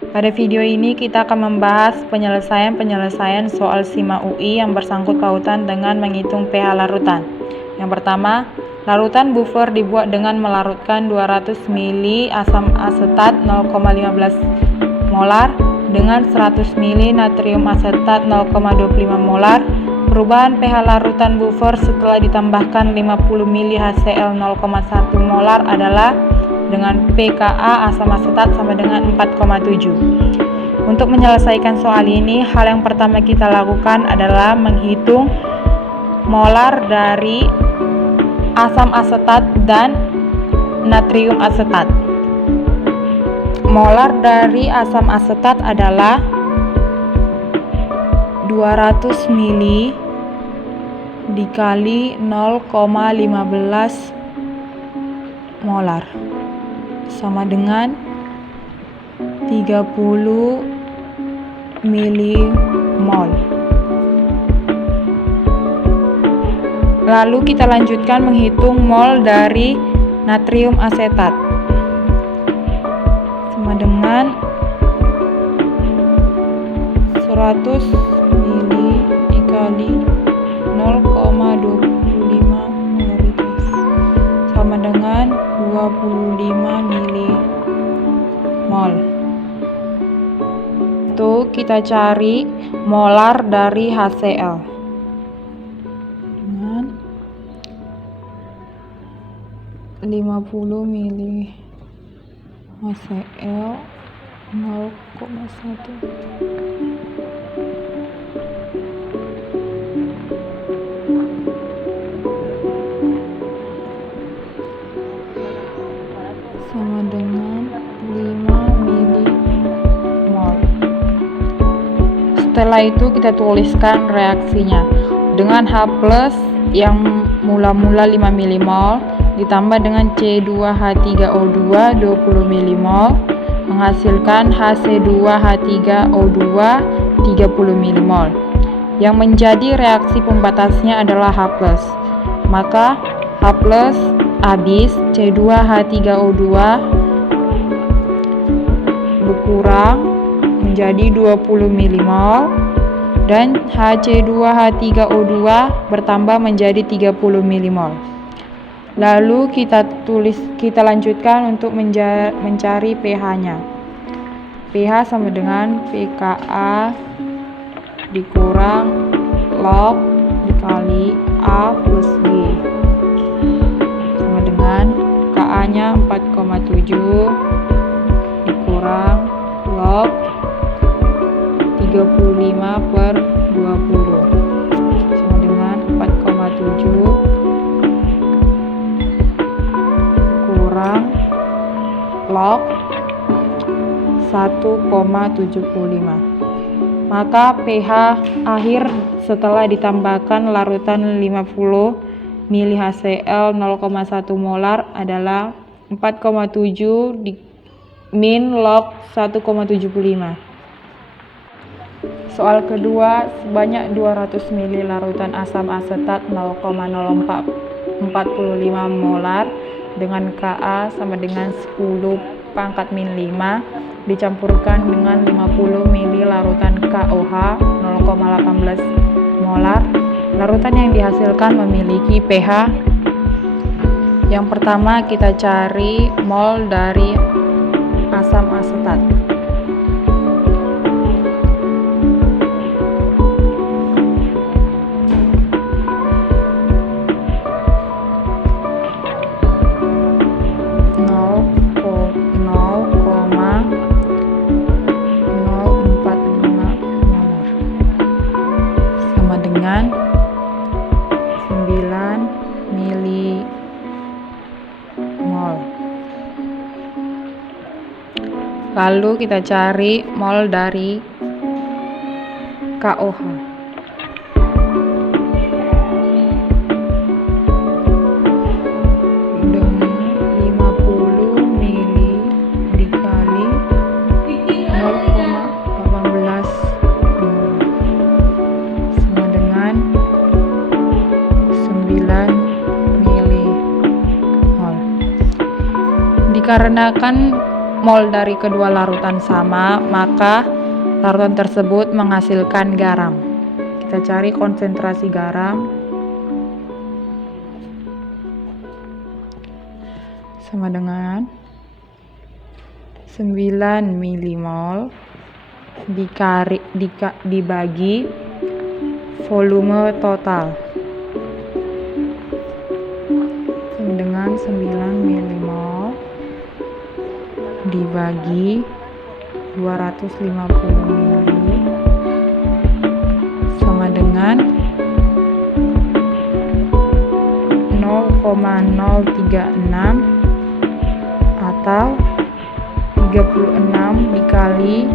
Pada video ini kita akan membahas penyelesaian soal SIMA UI yang bersangkut pautan dengan menghitung pH larutan. Yang pertama, larutan buffer dibuat dengan melarutkan 200 ml asam asetat 0,15 molar dengan 100 ml natrium asetat 0,25 molar. Perubahan pH larutan buffer setelah ditambahkan 50 ml HCl 0,1 molar adalah dengan pKa asam asetat sama dengan 4,7. Untuk menyelesaikan soal ini, hal yang pertama kita lakukan adalah menghitung molar dari asam asetat dan natrium asetat. Molar dari asam asetat adalah 200 ml dikali 0,15 molar sama dengan 30 milimol. Lalu kita lanjutkan menghitung mol dari natrium asetat sama dengan 100 ml dikali 0,25 molaritas sama dengan 25 milimol. Itu kita cari molar dari HCl dengan 50 ml HCl 0,1 sama dengan 5 milimol. Setelah itu kita tuliskan reaksinya dengan H+ yang mula-mula 5 milimol ditambah dengan C2H3O2 20 milimol menghasilkan HC2H3O2 30 milimol. Yang menjadi reaksi pembatasnya adalah H+. Maka H+ habis, C2H3O2 berkurang menjadi 20 milimol dan HC2H3O2 bertambah menjadi 30 milimol. Lalu kita lanjutkan untuk mencari pH-nya. pH sama dengan pKa dikurang log dikali A plus B sama dengan Ka-nya 4,7 dikurang log 35 per 20 sama dengan 4,7 kurang log 1,75. Maka pH akhir setelah ditambahkan larutan 50 ml HCl 0,1 molar adalah 4,7 min log 1,75. Soal kedua, sebanyak 200 ml larutan asam asetat 0,045 molar dengan Ka sama dengan 10⁻⁻⁵ dicampurkan dengan 50 ml larutan KOH 0,18 molar. Larutan yang dihasilkan memiliki pH. Yang pertama kita cari mol dari asam asetat. Dengan 9 milimol. Lalu kita cari mol dari KOH. Dikarenakan mol dari kedua larutan sama, maka larutan tersebut menghasilkan garam. Kita cari konsentrasi garam sama dengan 9 milimol dibagi volume total sama dengan 9 milimol dibagi 250 mili sama dengan 0,036 atau 36 dikali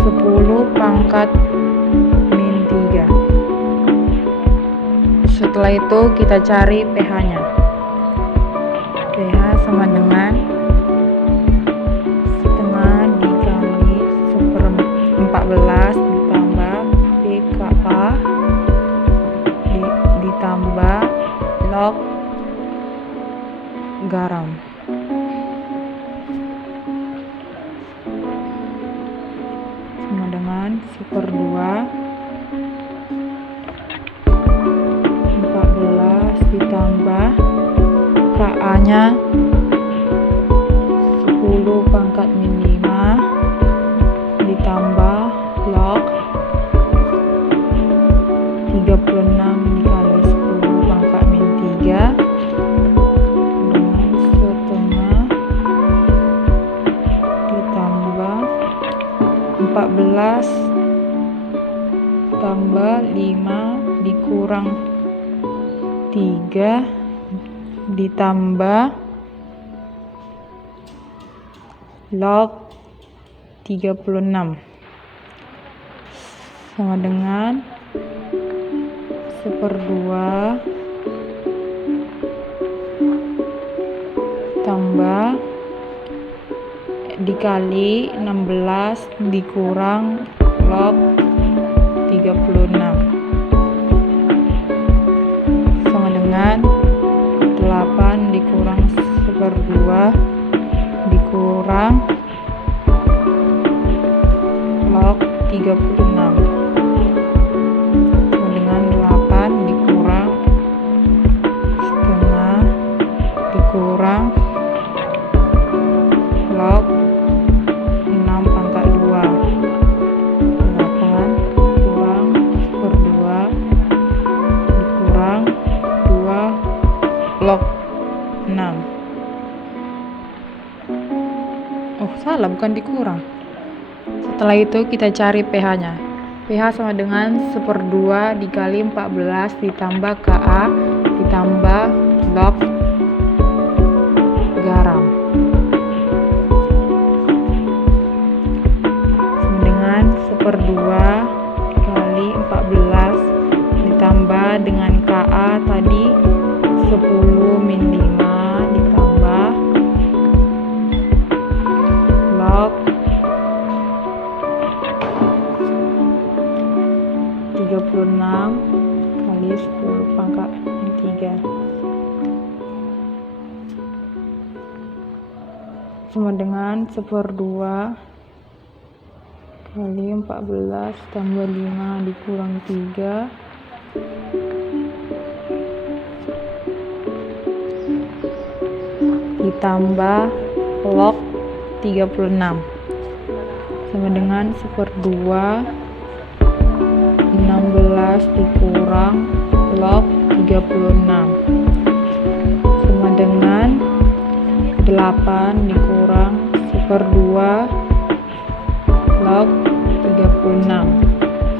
10 pangkat min 3. Setelah itu kita cari pH-nya. pH sama dengan setengah dikali 1/14 ditambah pKa ditambah log garam. Sama dengan 1/2 14 ditambah Ka nya 10 pangkat min 5 ditambah log 36 dikali 10 pangkat min 3 dengan setengah ditambah 14 tambah 5 dikurang 3 ditambah log 36 sama dengan 1/2 tambah dikali 16 dikurang log 36 sama dengan 8 dikurang 1/2 dikurang log 36 sama dengan 8 dikurang setengah dikurang log 6 pangkat 2 8 kurang 1/2 dikurang 2 log 6. Oh salah, bukan dikurang. Setelah itu kita cari pH-nya. pH sama dengan 1/2 dikali 14 ditambah Ka ditambah log garam sama dengan 1/2 kali 14 ditambah dengan Ka tadi 10 min 5 ditambah log 36 kali 10 pangkat min 3 sama dengan 1/2 kali 14 tambah 5 dikurang 3 ditambah log 36 sama dengan 1/2 16 dikurang log 36 sama dengan 8 dikurang 1/2 log 36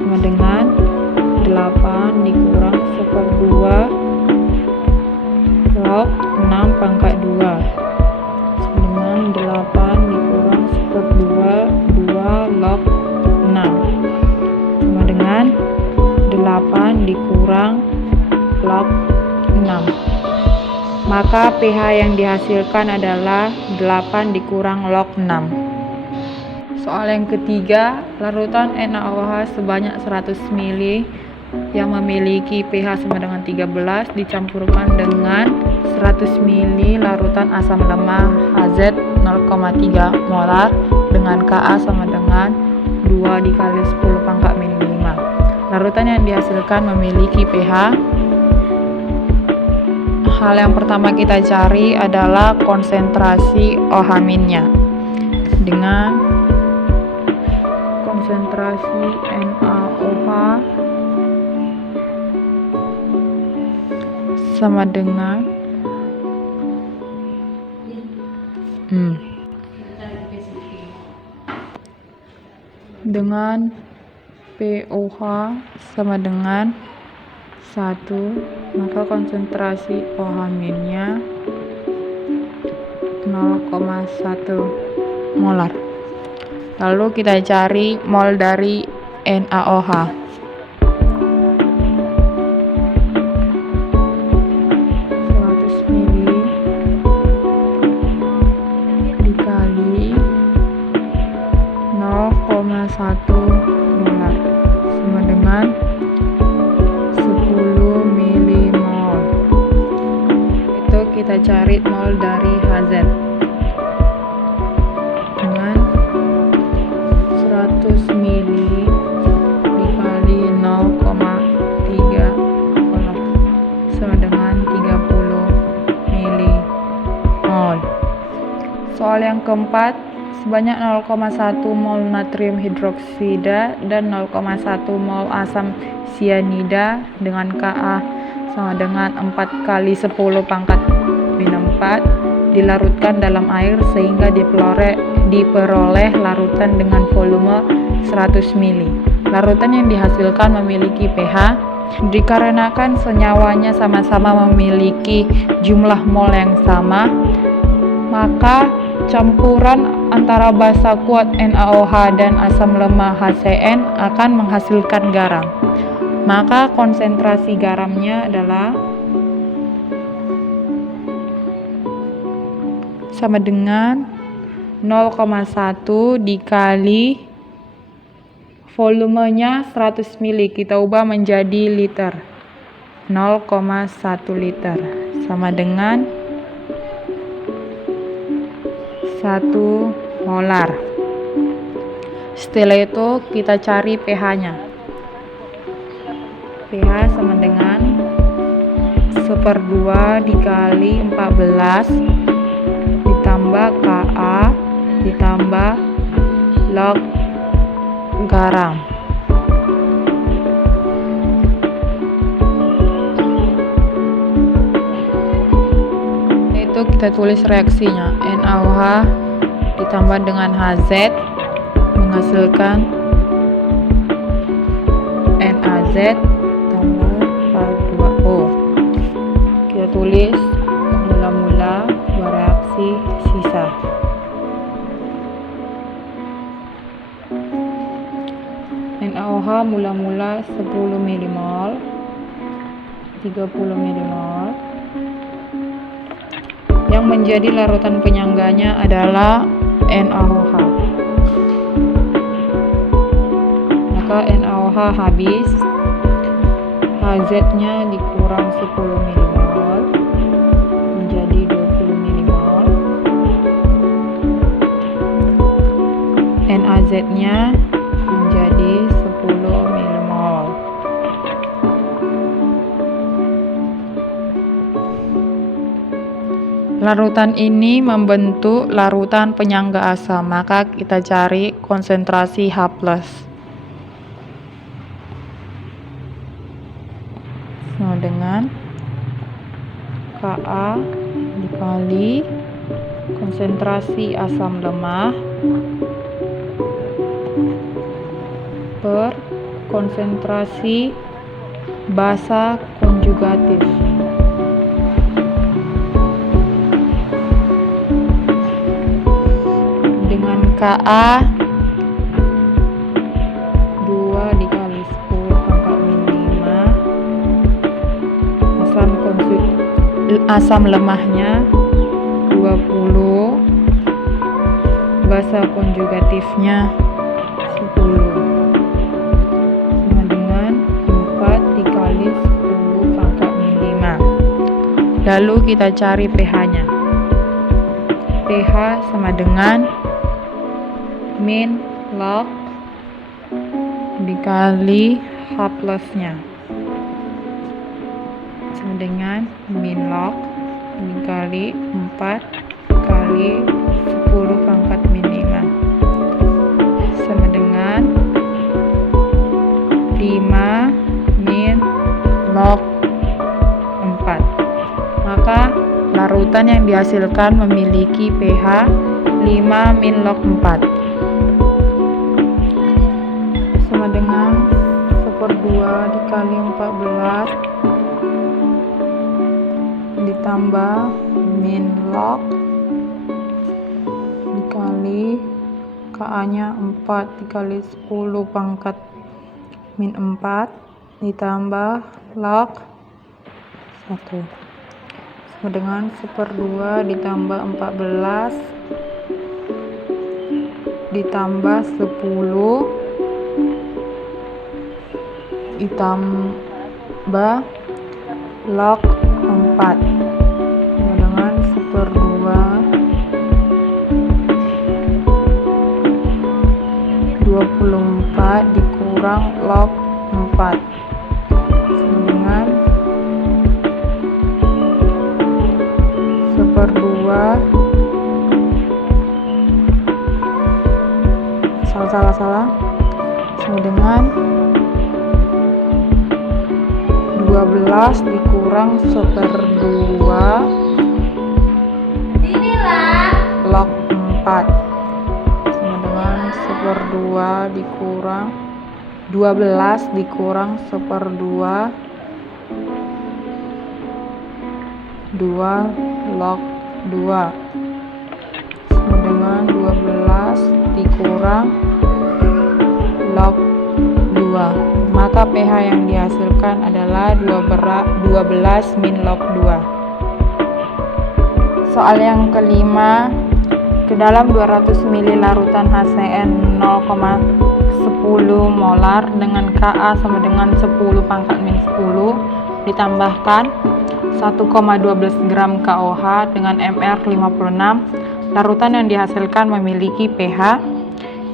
sama dengan 8 dikurang 1/2 log 6 pangkat 2 sama dengan 8 dikurang 1/2 2 log 6 sama dengan 8 dikurang log 6. Maka pH yang dihasilkan adalah 8 dikurang log 6. Soal yang ketiga, larutan NaOH sebanyak 100 ml yang memiliki pH sama dengan 13 dicampurkan dengan 100 ml larutan asam lemah HZ 0,3 molar dengan Ka sama dengan 2 dikali 10 pangkat min 5. Larutan yang dihasilkan memiliki pH. Hal yang pertama kita cari adalah konsentrasi OH-nya dengan konsentrasi NaOH sama dengan dengan pOH sama dengan 1, maka konsentrasi OH-nya 0,1 molar. Lalu kita cari mol dari NaOH. 100 ml dikali 0,1 molar sama dengan 10 milimol. Itu kita cari mol dari Hz dengan 100 ml dikali 0,3 molar sama dengan 30 milimol. Soal yang keempat, sebanyak 0,1 mol natrium hidroksida dan 0,1 mol asam sianida dengan Ka sama dengan 4 kali 10 pangkat min 4 dilarutkan dalam air sehingga diperoleh larutan dengan volume 100 ml. Larutan yang dihasilkan memiliki pH. Dikarenakan senyawanya sama-sama memiliki jumlah mol yang sama, maka campuran antara basa kuat NaOH dan asam lemah HCN akan menghasilkan garam. Maka konsentrasi garamnya adalah sama dengan 0,1 dikali volumenya 100 ml, kita ubah menjadi liter, 0,1 liter sama dengan 1 molar. Setelah itu kita cari pH-nya. pH sama dengan 1/2 dikali 14 ditambah Ka ditambah log garam. Itu kita tulis reaksinya. NaOH ditambah dengan Hz menghasilkan NaZ tambah H2O. Kita tulis mula-mula dua reaksi sisa. NaOH mula-mula 10 milimol, 30 milimol. Yang menjadi larutan penyangganya adalah NaOH. Maka NaOH habis, Hz-nya dikurang 10 milimol menjadi 20 milimol. NaZ-nya menjadi 10 milimol. Larutan ini membentuk larutan penyangga asam, maka kita cari konsentrasi H+. Sama dengan Ka dikali konsentrasi asam lemah per konsentrasi basa konjugatif. Dengan Ka 2 dikali 10 pangkat min 5, asam lemahnya 20, basa konjugatifnya 10, sama dengan 4 dikali 10 pangkat min 5. Lalu kita cari pH-nya. pH sama dengan min log dikali H plusnya sama dengan min log dikali 4 kali 10 pangkat min 5 sama dengan 5 min log 4. Maka larutan yang dihasilkan memiliki pH 5 min log 4 sama dengan 1/2 dikali 14 ditambah min log dikali Ka nya 4 dikali 10 pangkat min 4 ditambah log 1 sama dengan 1/2 ditambah 14 ditambah 10 ditambah log 4 sama dengan 1/2 24 dikurang log 4 sama dengan 1/2 salah sama dengan 12 dikurang 1/2 log 4 sama dengan 1/2 dikurang 12 dikurang 1/2 2 log 2 sama dengan 12 dikurang log 2. Maka pH yang dihasilkan adalah 12 min log 2. Soal yang kelima, ke dalam 200 ml larutan HCN 0,10 molar dengan Ka sama dengan 10 pangkat min 10 ditambahkan 1,12 gram KOH dengan Mr 56. Larutan yang dihasilkan memiliki pH.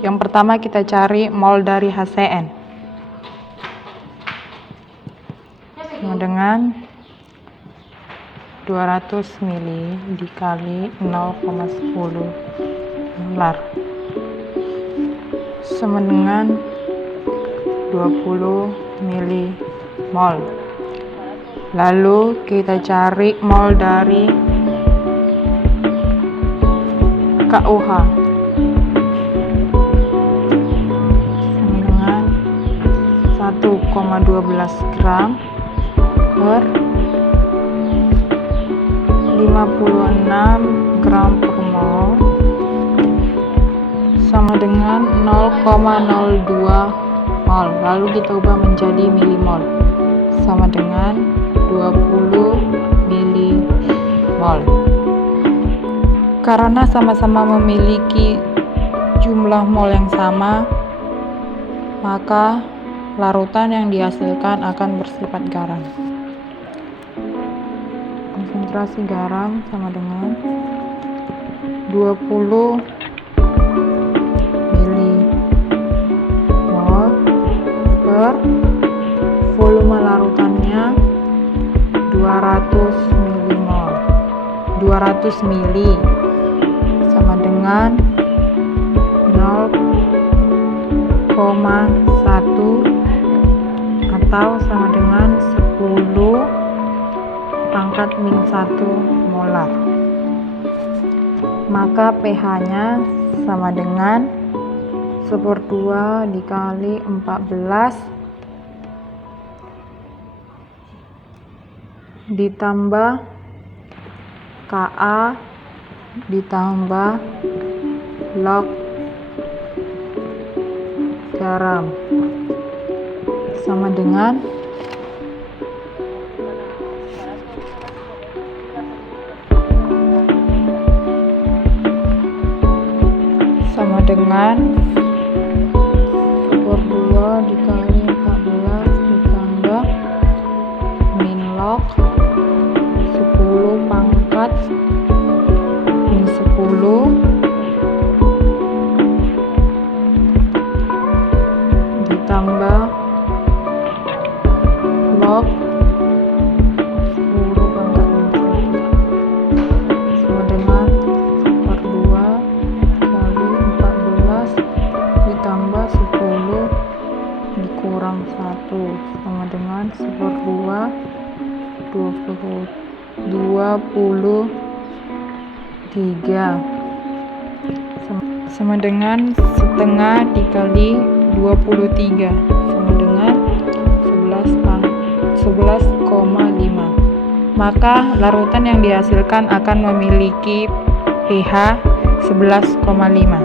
Yang pertama kita cari mol dari HCN sama dengan 200 ml dikali 0,10 molar sama dengan 20 mol. Lalu kita cari mol dari KOH sama dengan 1,12 gram per 56 gram per mol sama dengan 0,02 mol. Lalu kita ubah menjadi milimol sama dengan 20 milimol. Karena sama-sama memiliki jumlah mol yang sama, maka larutan yang dihasilkan akan bersifat garam. Konsentrasi garam sama dengan 20 milimol per volume larutannya 200 milimol 200 mili sama dengan 0,1 atau sama dengan 10 pangkat min 1 molar. Maka pH-nya sama dengan 1/2 dikali 14 ditambah Ka ditambah log garam sama dengan 1/2 dikali 14 ditambah min log 10 pangkat min 10 ditambah log 10 pangkat 6 sama dengan per 2 kali 14 ditambah 10 dikurang 1 sama dengan 1/2 23 sama dengan setengah dikali 23 sama dengan 11,5. Maka larutan yang dihasilkan akan memiliki pH 11,5.